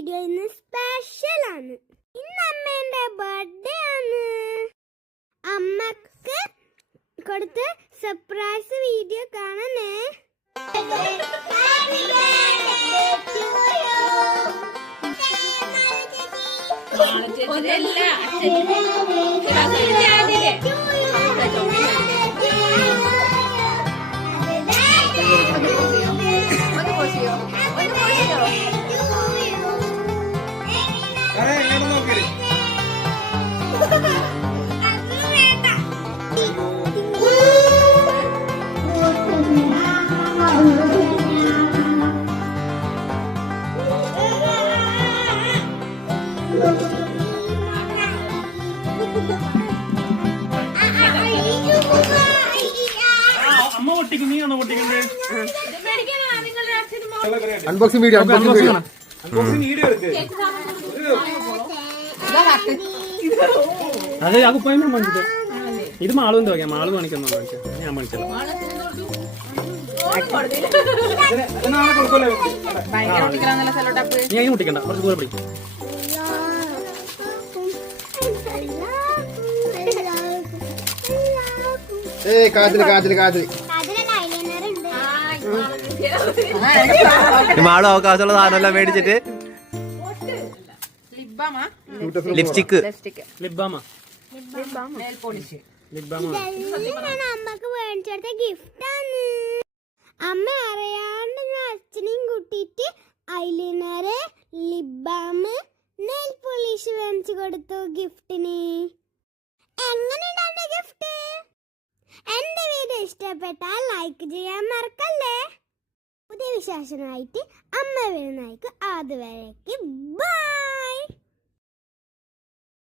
Video ഇന്ന് special ആണ്. ഇന്ന് അമ്മേന്റെ ബർത്ത്ഡേ ആണ്. അമ്മക്ക് കൊടുത്ത സർപ്രൈസ് വീഡിയോ കാണണേ. അൺബോക്സിംഗ് വീഡിയോ അതെ ആ കുപ്പായ്മ വാങ്ങിച്ചിട്ട് ഇത് മാള് എന്താ പറയാ മാള് കാണിക്കുന്നു ഞാൻ മേടിച്ചത് നീ അതിന് മുട്ടിക്കണ്ട കുറച്ച് ദൂരെ പിടിക്കും മാള് അവകാശമുള്ള സാധനമെല്ലാം മേടിച്ചിട്ട് ലിപ്സ്റ്റിക് അമ്മക്ക് മേടിച്ചെടുത്ത ഗിഫ്റ്റ് ആണ്. അമ്മ അറിയാണ്ട് അച്ഛനെയും കൂട്ടിട്ട് eyeliner, lip balm, nail polish മേടിച്ചു കൊടുത്തു ഗിഫ്റ്റിന്. എങ്ങനെയുണ്ടായിരുന്നു ഗിഫ്റ്റ്? എന്റെ വീഡിയോ ഇഷ്ടപ്പെട്ടാൽ ലൈക്ക് ചെയ്യാൻ മറക്കല്ലേ. പുതിയ വിശേഷമായിട്ട് അമ്മ വരുന്നതായിരിക്കും. അതുവരേക്ക്